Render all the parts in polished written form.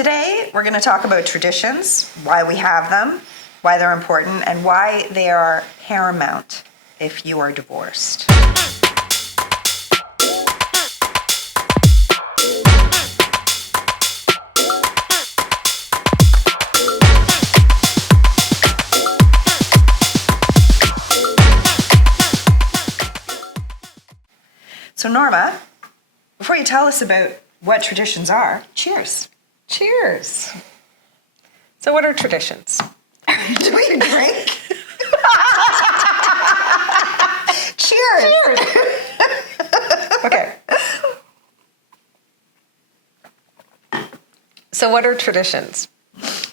Today, we're going to talk about traditions, why we have them, why they're important, and why they are paramount if you are divorced. So Norma, before you tell us about what traditions are, cheers. Cheers. So what are traditions? Do we drink? Cheers. Okay. So what are traditions?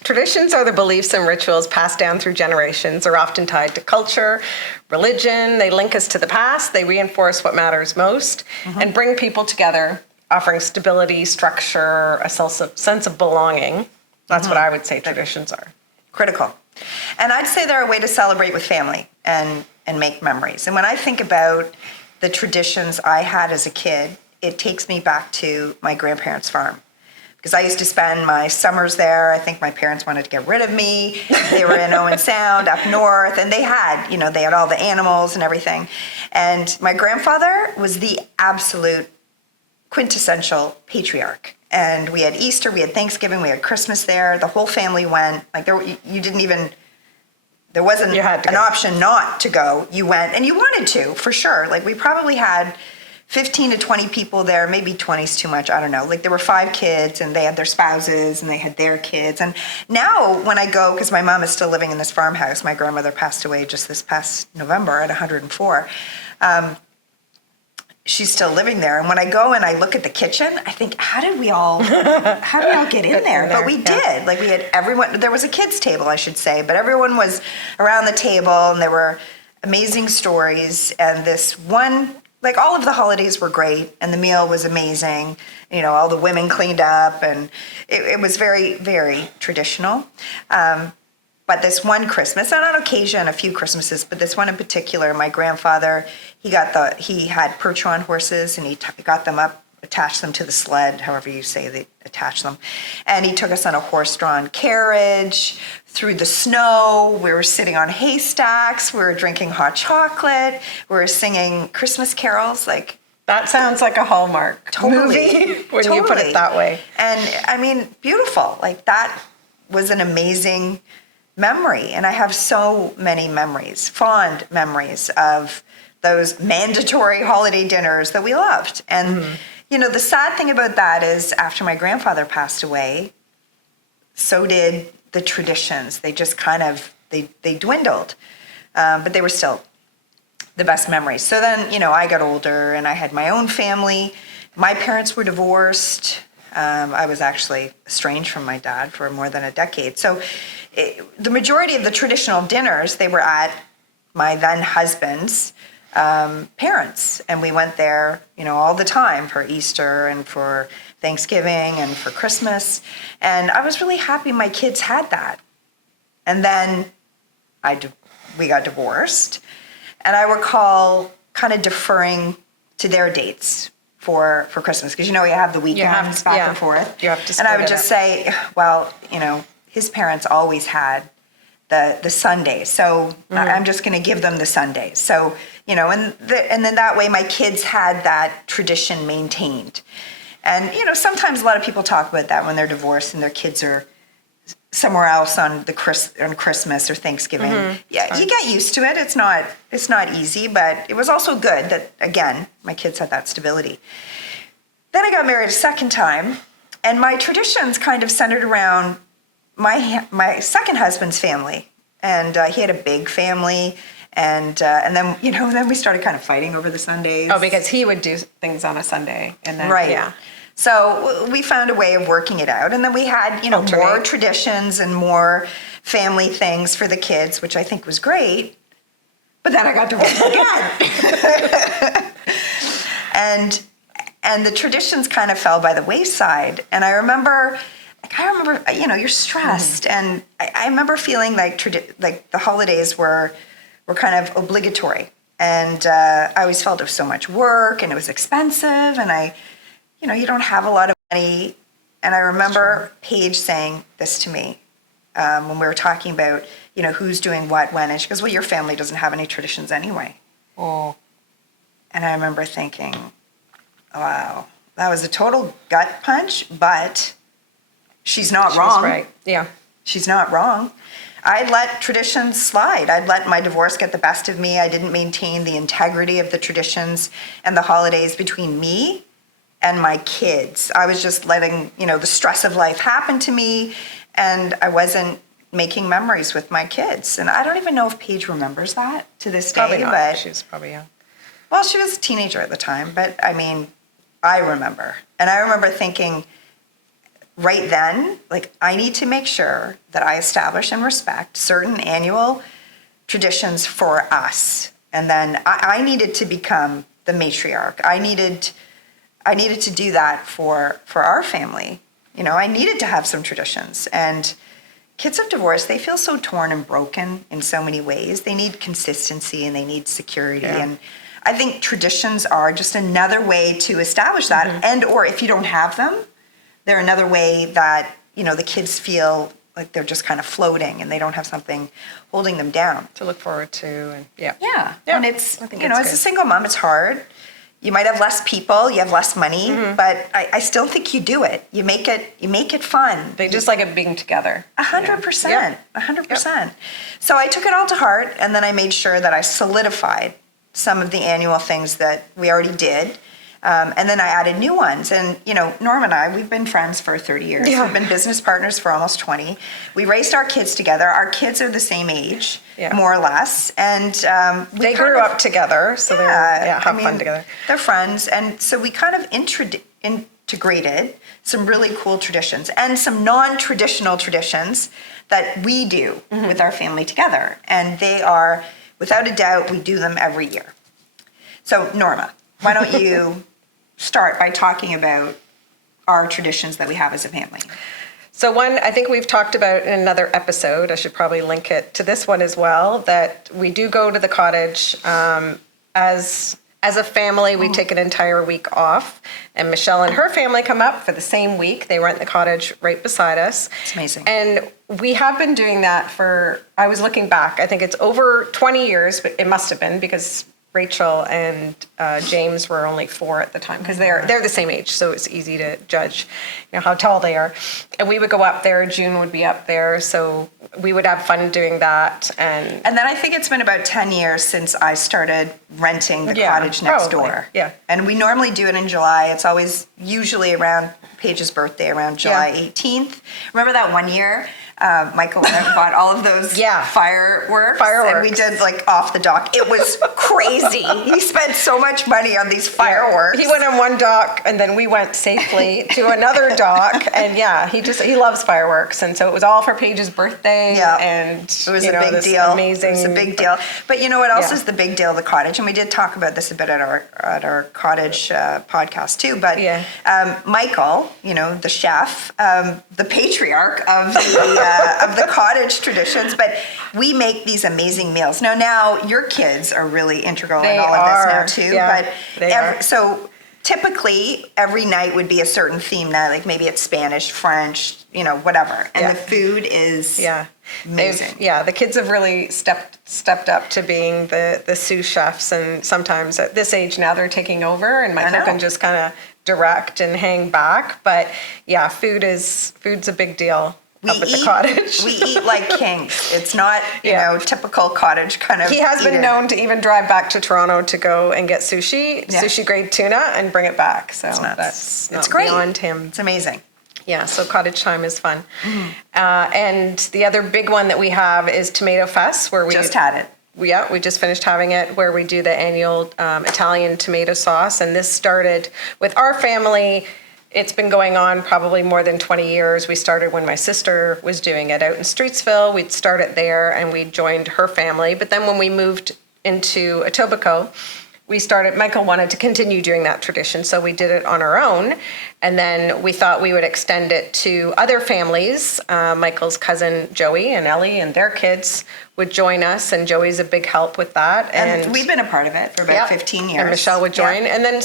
Traditions are the beliefs and rituals passed down through generations. Are often tied to culture, religion. They link us to the past. They reinforce what matters most and bring people together, offering stability, structure, a sense of belonging. That's what I would say traditions are. Critical. And I'd say they're a way to celebrate with family and make memories. And when I think about the traditions I had as a kid, it takes me back to my grandparents' farm. Because I used to spend my summers there. I think my parents wanted to get rid of me. They were in Owen Sound up north, and they had all the animals and everything. And my grandfather was the absolute quintessential patriarch. And we had Easter, we had Thanksgiving, we had Christmas there. The whole family went. Like there wasn't an option not to go. You went, and you wanted to, for sure. Like we probably had 15 to 20 people there, maybe 20 is too much, I don't know. Like there were 5 kids and they had their spouses and they had their kids. And now when I go, because my mom is still living in this farmhouse, my grandmother passed away just this past November at 104. She's still living there. And when I go and I look at the kitchen, I think, how did we all get in there? But we did. Like we had everyone, there was a kids table, I should say, but everyone was around the table and there were amazing stories. And this one, like all of the holidays were great and the meal was amazing. All the women cleaned up and it was very, very traditional. But this one Christmas, and on occasion a few Christmases, but this one in particular, my grandfather, he had Percheron horses and he got them up, attached them to the sled, however you say they attach them. And he took us on a horse-drawn carriage through the snow. We were sitting on haystacks. We were drinking hot chocolate. We were singing Christmas carols. Like that sounds like a Hallmark movie when you put it that way. And I mean, beautiful. Like that was an amazing memory. And I have so many memories, fond memories of those mandatory holiday dinners that we loved. And the sad thing about that is after my grandfather passed away, so did the traditions. They just kind of, they dwindled, but they were still the best memories. So then, I got older and I had my own family. My parents were divorced. I was actually estranged from my dad for more than a decade. So the majority of the traditional dinners, they were at my then husband's parents. And we went there, all the time for Easter and for Thanksgiving and for Christmas. And I was really happy my kids had that. And then we got divorced. And I recall kind of deferring to their dates for Christmas. Because, you have the weekends back and forth. You have to and I would just say, well, his parents always had the Sundays. So I'm just going to give them the Sundays. So, and then that way my kids had that tradition maintained. And, sometimes a lot of people talk about that when they're divorced and their kids are somewhere else on Christmas or Thanksgiving. Yeah, you get used to it. It's not easy, but it was also good that, again, my kids had that stability. Then I got married a second time, and my traditions kind of centered around my second husband's family. And he had a big family. And then, then we started kind of fighting over the Sundays. Oh, because he would do things on a Sunday. And then, right. Yeah. So we found a way of working it out. And then we had, more traditions and more family things for the kids, which I think was great. But then I got divorced again. And the traditions kind of fell by the wayside. And I remember, you're stressed. And I remember feeling like the holidays were kind of obligatory. And I always felt it was so much work and it was expensive. And you don't have a lot of money And I remember Paige saying this to me when we were talking about, who's doing what, when. And she goes, well, your family doesn't have any traditions anyway. Oh. And I remember thinking, wow, that was a total gut punch, but she's not wrong. Right. Yeah. She's not wrong. I let traditions slide. I'd let my divorce get the best of me. I didn't maintain the integrity of the traditions and the holidays between me and my kids. I was just letting, the stress of life happen to me, and I wasn't making memories with my kids. And I don't even know if Paige remembers that to this day. Probably not. But She was probably young. well, she was a teenager at the time, but I mean, I remember. And I remember thinking right then, like, I need to make sure that I establish and respect certain annual traditions for us. And then I needed to become the matriarch. I needed to do that for our family. I needed to have some traditions. And kids of divorce, they feel so torn and broken in so many ways. They need consistency and they need security. Yeah. And I think traditions are just another way to establish that. Mm-hmm. And or if you don't have them, they're another way that, the kids feel like they're just kind of floating and they don't have something holding them down. To look forward to, and yeah. Yeah. Yeah. And it's, I think as it's a good. single mom, it's hard. You might have less people, you have less money, but I still think you do it. You make it fun. They just like it being together. 100%. 100%. So I took it all to heart, and then I made sure that I solidified some of the annual things that we already did. And then I added new ones. And, Norm and I, we've been friends for 30 years. Yeah. We've been business partners for almost 20. We raised our kids together. Our kids are the same age, more or less. And They grew up together, so they have fun together. They're friends. And so we kind of integrated some really cool traditions and some non-traditional traditions that we do with our family together. And they are, without a doubt, we do them every year. So, Norma, why don't you start by talking about our traditions that we have as a family? So one, I think we've talked about in another episode, I should probably link it to this one as well, that we do go to the cottage as a family. We take an entire week off, and Michelle and her family come up for the same week. They rent the cottage right beside us. It's amazing. And we have been doing that for, I was looking back, I think it's over 20 years, but it must have been because Rachel and James were only 4 at the time, because they're the same age, so it's easy to judge, how tall they are. And we would go up there. June would be up there, so we would have fun doing that. And then I think it's been about 10 years since I started renting the cottage next door. Yeah. And we normally do it in July. It's always usually around Paige's birthday, around July 18th. Remember that one year? Michael went out and bought all of those fireworks. And we did off the dock. It was crazy. He spent so much money on these fireworks. He went on one dock, and then we went safely to another dock. And he loves fireworks. And so it was all for Paige's birthday. Yeah. And it was a big deal. Amazing. It was a big deal. But you know what else is the big deal? The cottage. And we did talk about this a bit at our cottage podcast too. But Michael, the chef, the patriarch of the cottage traditions, but we make these amazing meals. Now your kids are really integral in all of this now too. Yeah, but so typically every night would be a certain theme night, like maybe it's Spanish, French, whatever. And the food is amazing. The kids have really stepped up to being the sous chefs, and sometimes at this age now they're taking over, and Michael can just kind of direct and hang back. But food's a big deal. Up at the cottage. We eat like kings. It's not, typical cottage kind of. He has been known to even drive back to Toronto to go and get sushi grade tuna, and bring it back. So that's great. Beyond him. It's amazing. Yeah, so cottage time is fun. Mm-hmm. And the other big one that we have is TomatoFest, where we just had it. We just finished having it, where we do the annual Italian tomato sauce. And this started with our family. It's been going on probably more than 20 years. We started when my sister was doing it out in Streetsville. We'd started there, and we joined her family. But then when we moved into Etobicoke, Michael wanted to continue doing that tradition, so we did it on our own. And then we thought we would extend it to other families. Michael's cousin Joey and Ellie and their kids would join us, and Joey's a big help with that. And we've been a part of it for about 15 years. And Michelle would join. And then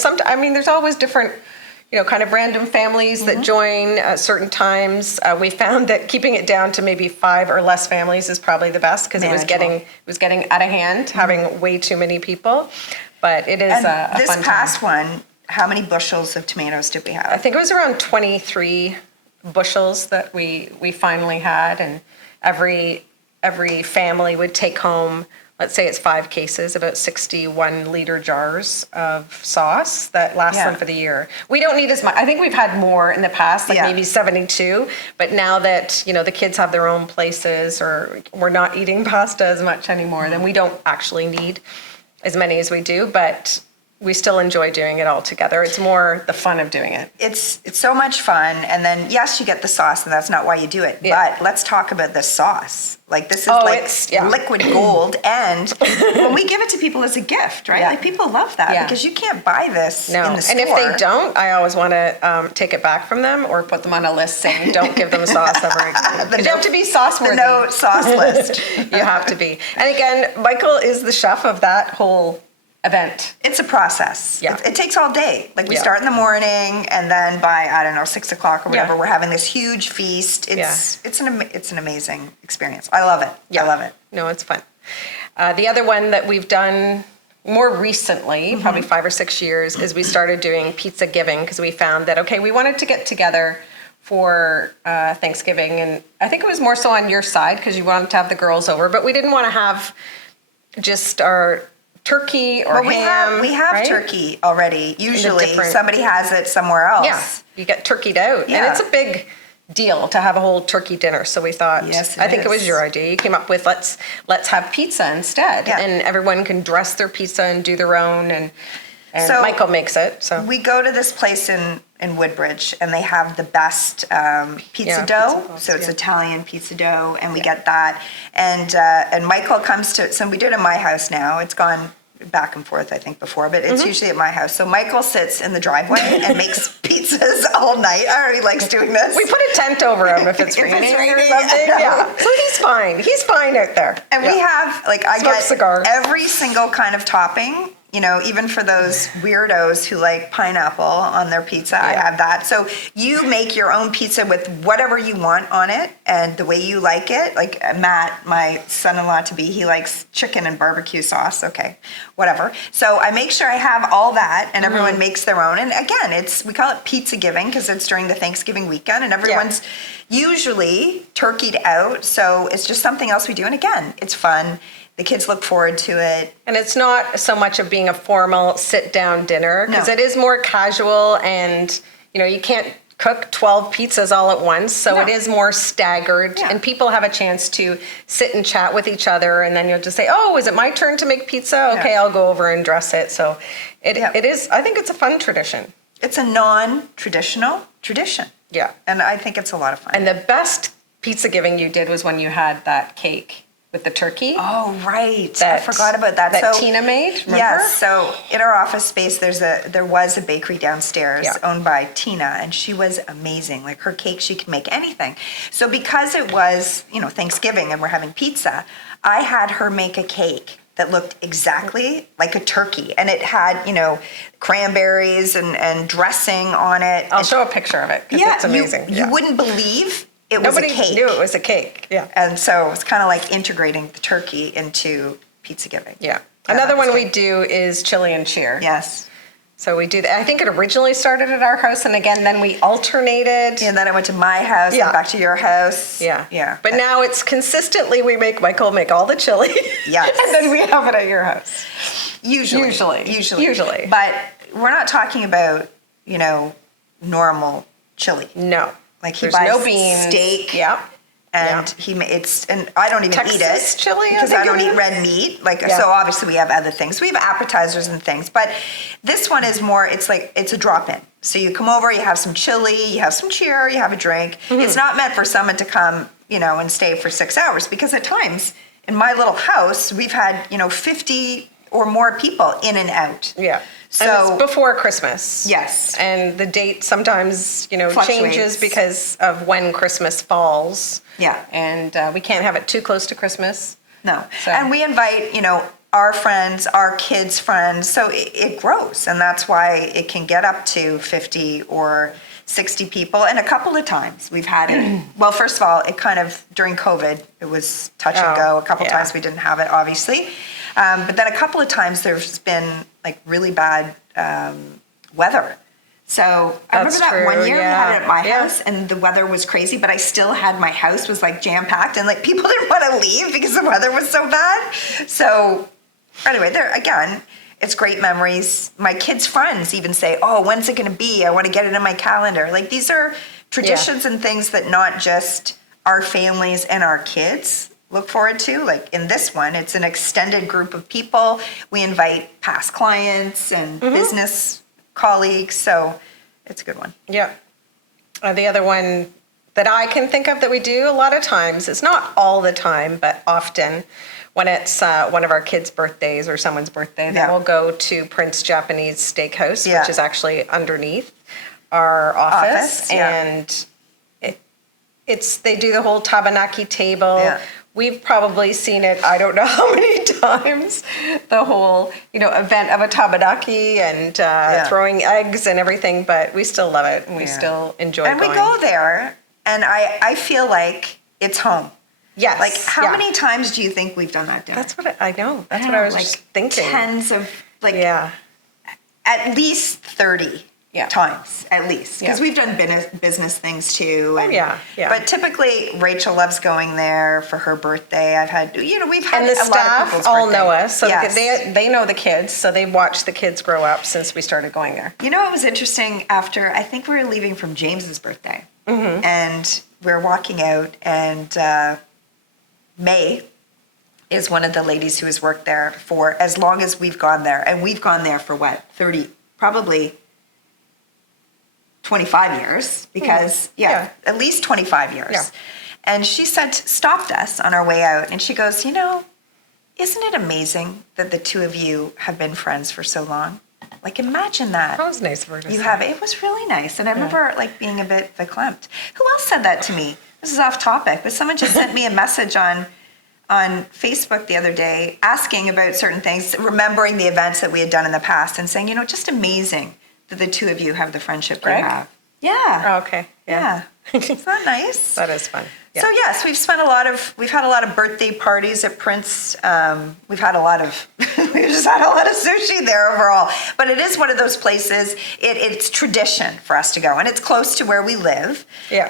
there's always different kind of random families that join at certain times. We found that keeping it down to maybe 5 or less families is probably the best because it was getting out of hand, having way too many people. But it is And a this fun past time. one, how many bushels of tomatoes did we I have? think it was around 23 bushels that we finally had, and every family would take home, let's say it's 5 cases, about 61-liter jars of sauce that lasts them for the year. We don't need as much. I think we've had more in the past, like maybe 72, but now that, the kids have their own places or we're not eating pasta as much anymore, then we don't actually need as many as we do, but we still enjoy doing it all together. It's more the fun of doing it. It's so much fun. And then, yes, you get the sauce, and that's not why you do it. Yeah. But let's talk about the sauce. Like, this is liquid gold. And when we give it to people as a gift, right? Like, people love that because you can't buy this in the store. And if they don't, I always want to take it back from them or put them on a list saying, don't give them sauce ever again. You have to be sauce-worthy. The no sauce list. You have to be. And again, Michael is the chef of that whole event. It's a process. Yeah. It takes all day. Like, we start in the morning, and then by, 6 o'clock or whatever, we're having this huge feast. It's an amazing experience. I love it. I love it. No, it's fun. The other one that we've done more recently, probably 5 or 6 years, is we started doing PizzaGiving because we found that, we wanted to get together for Thanksgiving. And I think it was more so on your side because you wanted to have the girls over, but we didn't want to have just our turkey or ham. We have right? turkey already. Usually somebody has it somewhere else. Yeah, you get turkeyed out. Yeah. And it's a big deal to have a whole turkey dinner. So we thought, I think it was your idea. You came up with let's have pizza instead. Yeah. And everyone can dress their pizza and do their own, and so Michael makes it. So we go to this place in Woodbridge, and they have the best pizza dough. So it's Italian pizza dough, and we get that. And Michael comes to. So we do it in my house now. It's gone back and forth, I think, before, but it's usually at my house. So Michael sits in the driveway and makes pizzas all night. I already likes doing this. We put a tent over him if it's raining or something. Yeah. So he's fine. He's fine out there. And we have, I Smoke get cigars. every single kind of topping, even for those weirdos who like pineapple on their pizza, I have that. So you make your own pizza with whatever you want on it and the way you like it. Like Matt, my son-in-law-to-be, he likes chicken and barbecue sauce. Okay, whatever. So I make sure I have all that, and everyone makes their own. And again, we call it PizzaGiving because it's during the Thanksgiving weekend, and everyone's usually turkeyed out. So it's just something else we do. And again, it's fun. The kids look forward to it. And it's not so much of being a formal sit-down dinner because it is more casual, and you can't cook 12 pizzas all at once, so it is more staggered, and people have a chance to sit and chat with each other, and then you'll just say, oh, is it my turn to make pizza? Okay, I'll go over and dress it. So it is, I think it's a fun tradition. It's a non-traditional tradition. Yeah. And I think it's a lot of fun. And the best pizza giving you did was when you had that cake with the turkey. Oh, right. I forgot about that. That Tina made, remember? Yes. So in our office space, there was a bakery downstairs owned by Tina, and she was amazing. Like, her cake, she could make anything. So because it was, Thanksgiving and we're having pizza, I had her make a cake that looked exactly like a turkey, and it had, cranberries and dressing on it. I'll show a picture of it, because it's amazing. You wouldn't believe it was a cake. Nobody knew it was a cake. Yeah. And so it's kind of like integrating the turkey into PizzaGiving. Yeah. Another one we do is chili and cheer. Yes. So we do that. I think it originally started at our house, and again, then we alternated. And then I went to my house and back to your house. Yeah. Yeah. But now it's consistently, Michael make all the chili. Yes. And then we have it at your house. Usually. But we're not talking about, normal chili. No. Like, he There's buys no beans. steak. Yeah. And and I don't even Texas eat it chili, because I don't eat red meat. So obviously we have other things. We have appetizers and things, but this one is more. It's like it's a drop in. So you come over, you have some chili, you have some cheer, you have a drink. It's not meant for someone to come, and stay for 6 hours, because at times in my little house we've had 50 or more people in and out. Yeah. So and it's before Christmas. Yes. And the date sometimes, Fluctuates. changes because of when Christmas falls. Yeah. And we can't have it too close to Christmas. No. So. And we invite, our friends, our kids' friends. So it grows. And that's why it can get up to 50 or 60 people. And a couple of times we've had it. Well, first of all, it kind of, during COVID, it was touch and go. A couple times we didn't have it, obviously. But then a couple of times there's been like really bad weather. So I remember that one year we had it at my house and the weather was crazy, but I still had, my house was like jam packed and like people didn't want to leave because the weather was so bad. So anyway, there again, it's great memories. My kids' friends even say, oh, when's it going to be? I want to get it in my calendar. Like these are traditions and things that not just our families and our kids look forward to. Like in this one, it's an extended group of people. We invite past clients and business colleagues. So it's a good one. Yeah. The other one that I can think of that we do a lot of times, it's not all the time, but often, when it's one of our kids' birthdays or someone's birthday, then we'll go to Prince Japanese Steakhouse, which is actually underneath our office. And it's they do the whole tabanaki table. Yeah. We've probably seen it, I don't know how many times, the whole, event of a tabanaki and throwing eggs and everything, but we still love it and we still enjoy going. And we go there and I feel like it's home. Yes. Like, how many times do you think we've done that dinner? That's what I know. That's what I was just thinking. Tens of, at least 30 times, at least. Because we've done business things too. And, But typically, Rachel loves going there for her birthday. I've had, we've had and the a lot of people's all birthday. know us. So they know the kids. So they watch the kids grow up since we started going there. You know what was interesting after, I think we were leaving from James's birthday. And we're walking out and May is one of the ladies who has worked there for as long as we've gone there. And we've gone there for what, 30, probably 25 years, because, at least 25 years. Yeah. And she stopped us on our way out, and she goes, isn't it amazing that the two of you have been friends for so long? Like, imagine that. That was nice of her to say. It was really nice. And I remember, being a bit verklempt. Who else said that to me? This is off topic, but someone just sent me a message on Facebook the other day asking about certain things, remembering the events that we had done in the past and saying, just amazing that the two of you have the friendship you have. Yeah. Oh, okay. Yeah. Isn't that nice? That is fun. Yeah. So yes, we've had a lot of birthday parties at Prince. We've just had a lot of sushi there overall. But it is one of those places. It's tradition for us to go, and it's close to where we live. Yeah.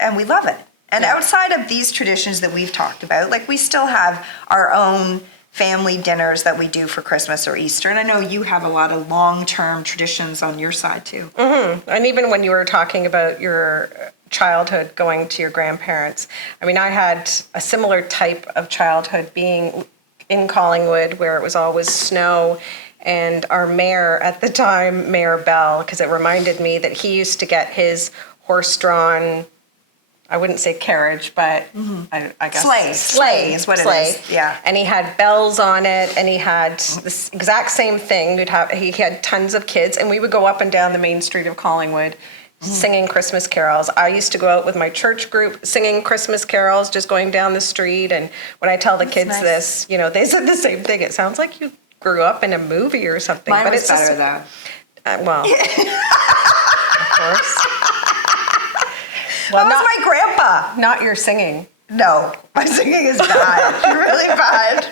And we love it. And outside of these traditions that we've talked about, we still have our own family dinners that we do for Christmas or Easter. And I know you have a lot of long-term traditions on your side too. And even when you were talking about your childhood going to your grandparents, I had a similar type of childhood being in Collingwood where it was always snow. And our mayor at the time, Mayor Bell, because it reminded me that he used to get his horse-drawn, I wouldn't say carriage, but I guess sleigh is what it is. Yeah. And he had bells on it, and he had this exact same thing. He had tons of kids, and we would go up and down the main street of Collingwood singing Christmas carols. I used to go out with my church group singing Christmas carols, just going down the street. And when I tell the kids this, they said the same thing. It sounds like you grew up in a movie or something. Mine was better though. Well, of course. Well, that was my grandpa. Not your singing. No, my singing is bad. Really bad.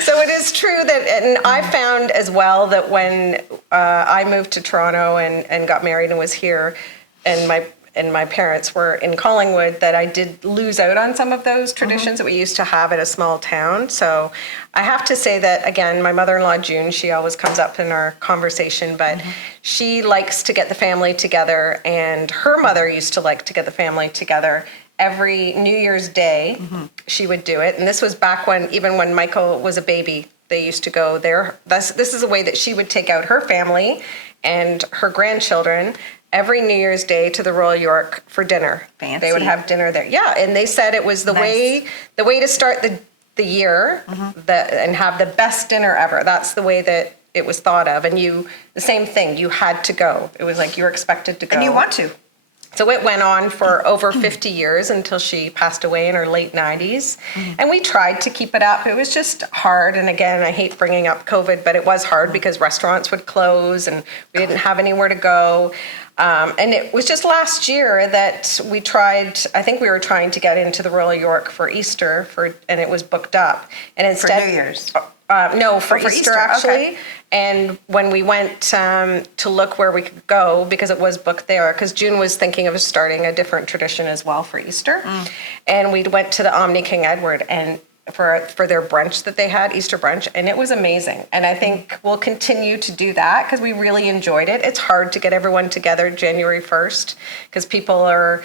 So it is true that, and I found as well that when I moved to Toronto and got married and was here, and my parents were in Collingwood, that I did lose out on some of those traditions that we used to have at a small town. So I have to say that, again, my mother-in-law, June, she always comes up in our conversation, but she likes to get the family together, and her mother used to like to get the family together. Every New Year's Day, she would do it. And this was back even when Michael was a baby, they used to go there. This is a way that she would take out her family and her grandchildren every New Year's Day to the Royal York for dinner. Fancy. They would have dinner there. Yeah, and they said it was the way to start the year and have the best dinner ever. That's the way that it was thought of. And the same thing, you had to go. It was like you were expected to go. And you want to. So it went on for over 50 years until she passed away in her late 90s. And we tried to keep it up. It was just hard. And again, I hate bringing up COVID, but it was hard because restaurants would close and we didn't have anywhere to go. And it was just last year that we tried, I think we were trying to get into the Royal York for Easter, and it was booked up. And instead, For New Year's? No, for for Easter, Easter, actually. okay. And when we went to look where we could go, because it was booked there, because June was thinking of starting a different tradition as well for Easter. And we went to the Omni King Edward and for their brunch that they had, Easter brunch, and it was amazing. And I think we'll continue to do that because we really enjoyed it. It's hard to get everyone together January 1st because people are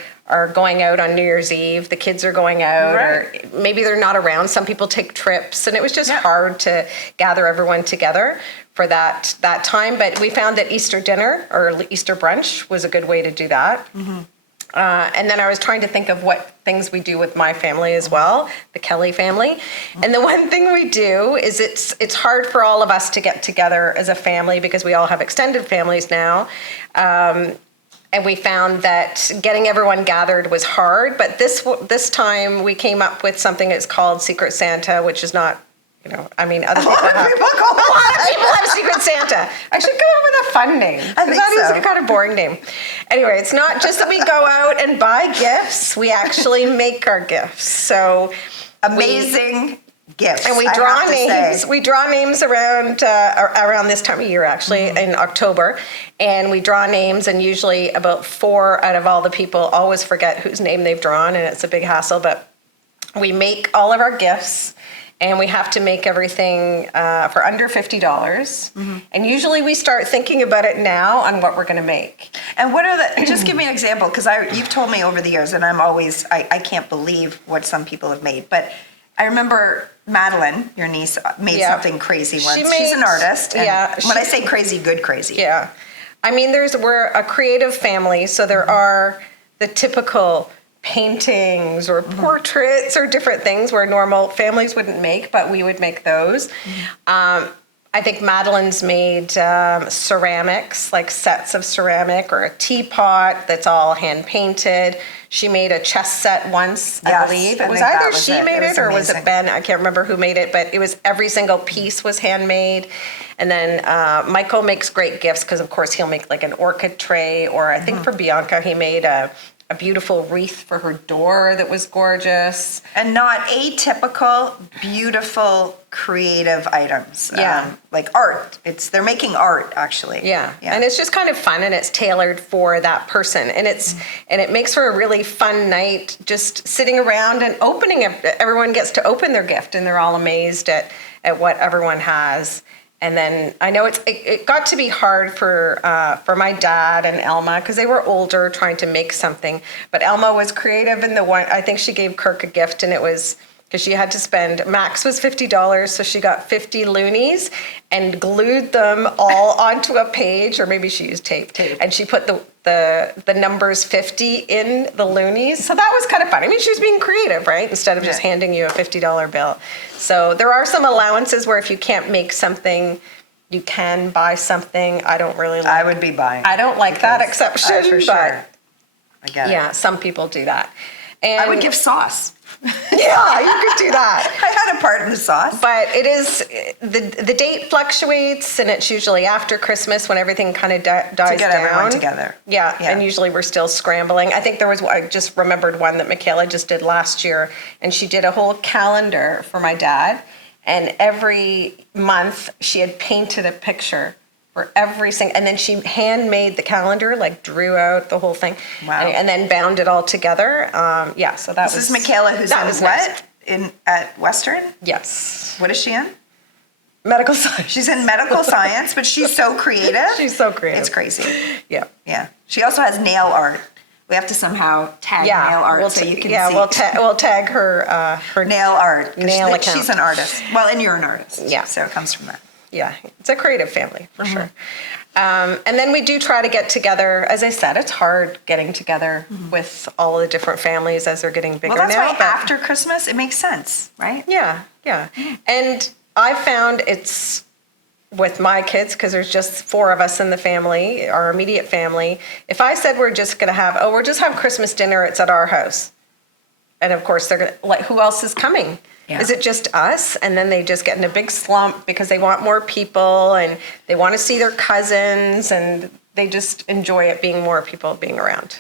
going out on New Year's Eve. The kids are going out, Right. or maybe they're not around. Some people take trips, and it was just hard to gather everyone together for that time. But we found that Easter dinner or Easter brunch was a good way to do that. And then I was trying to think of what things we do with my family as well, the Kelly family. And the one thing we do is it's hard for all of us to get together as a family because we all have extended families now. And we found that getting everyone gathered was hard. But this time we came up with something that's called Secret Santa, which is not, I mean, other people have. People go A lot of people have Secret Santa. I should come up with a fun name. I think that is so. a kind of boring name. Anyway, it's not just that we go out and buy gifts. We actually make our gifts. So Amazing gifts. and we I draw have to names. say. We draw names around this time of year, actually, in October. And we draw names, and usually about 4 out of all the people always forget whose name they've drawn, and it's a big hassle. But we make all of our gifts. And we have to make everything for under $50. And usually we start thinking about it now on what we're going to make. And what are just give me an example, because you've told me over the years, and I can't believe what some people have made. But I remember Madeline, your niece, made something crazy once. She's an artist. And when I say crazy, good crazy. Yeah. I mean, we're a creative family, so there are the typical paintings or portraits or different things where normal families wouldn't make, but we would make those. I think Madeline's made ceramics, like sets of ceramic, or a teapot that's all hand painted. She made a chess set once, I believe. It was either she made it or was it Ben? I can't remember who made it, but it was every single piece was handmade. And then Michael makes great gifts because, of course, he'll make like an orchid tray, or I think for Bianca, he made a beautiful wreath for her door that was gorgeous. And not atypical, beautiful, creative items. Yeah. Like art. They're making art, actually. Yeah. And it's just kind of fun, and it's tailored for that person. And it makes for a really fun night, just sitting around and opening it. Everyone gets to open their gift, and they're all amazed at what everyone has. And then I know it got to be hard for my dad and Elma because they were older trying to make something. But Elma was creative in the one. I think she gave Kirk a gift, and it was because she had to spend, max was $50, so she got 50 loonies and glued them all onto a page, or maybe she used tape. And she put the numbers 50 in the loonies. So that was kind of fun. I mean, she was being creative, right? Instead of just handing you a $50 bill. So there are some allowances where if you can't make something, you can buy something. I don't really like. I would be buying. I don't like that exception. For sure. I get it. Yeah, some people do that. And I would give sauce. Yeah, you could do that. I had a part in the sauce. But it is, the date fluctuates, and it's usually after Christmas when everything kind of dies down. To get everyone together. Yeah, and usually we're still scrambling. I think I just remembered one that Michaela just did last year, and she did a whole calendar for my dad, and every month she had painted a picture for every single, and then she handmade the calendar, like drew out the whole thing. Wow. And then bound it all together. So that was. This is Michaela, who's in what? Nice. At Western? Yes. What is she in? Medical science. She's in medical science, but she's so creative. She's so creative. It's crazy. Yeah. Yeah. She also has nail art. We have to somehow tag nail art so you can see. Yeah, we'll tag her nail art. Nail account. She's an artist. Well, and you're an artist. Yeah. So it comes from that. Yeah, it's a creative family for sure. And then we do try to get together. As I said, it's hard getting together with all the different families as they're getting bigger now. Well, that's why after Christmas, it makes sense, right? Yeah. And I found it's with my kids, because there's just 4 of us in the family, our immediate family. If I said we're just going to have, we're just having Christmas dinner, it's at our house. And of course, they're going to, like, who else is coming? Yeah. Is it just us? And then they just get in a big slump because they want more people and they want to see their cousins and they just enjoy it being more people being around.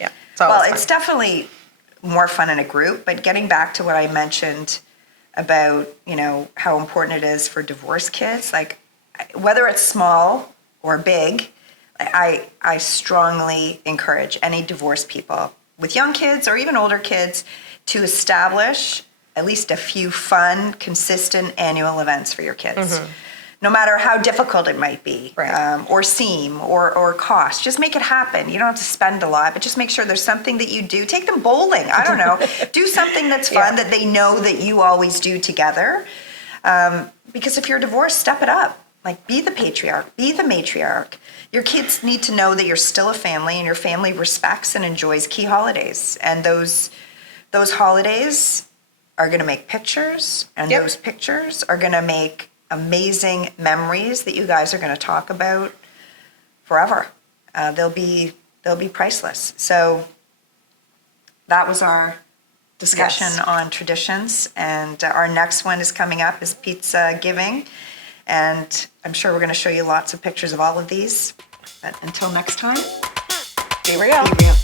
Yeah. It's definitely more fun in a group, but getting back to what I mentioned about, how important it is for divorced kids, like whether it's small or big, I strongly encourage any divorced people with young kids or even older kids to establish at least a few fun, consistent annual events for your kids. Mm-hmm. No matter how difficult it might be, right. Or seem, or cost. Just make it happen. You don't have to spend a lot, but just make sure there's something that you do. Take them bowling. I don't know. Do something that's fun that they know that you always do together. Because if you're divorced, step it up. Like, be the patriarch, be the matriarch. Your kids need to know that you're still a family and your family respects and enjoys key holidays. And those holidays are going to make pictures, and those pictures are going to make amazing memories that you guys are going to talk about forever. They'll be priceless. So that was our discussion on traditions, and our next one is coming up is PizzaGiving, and I'm sure we're going to show you lots of pictures of all of these. But until next time, be real. Be real.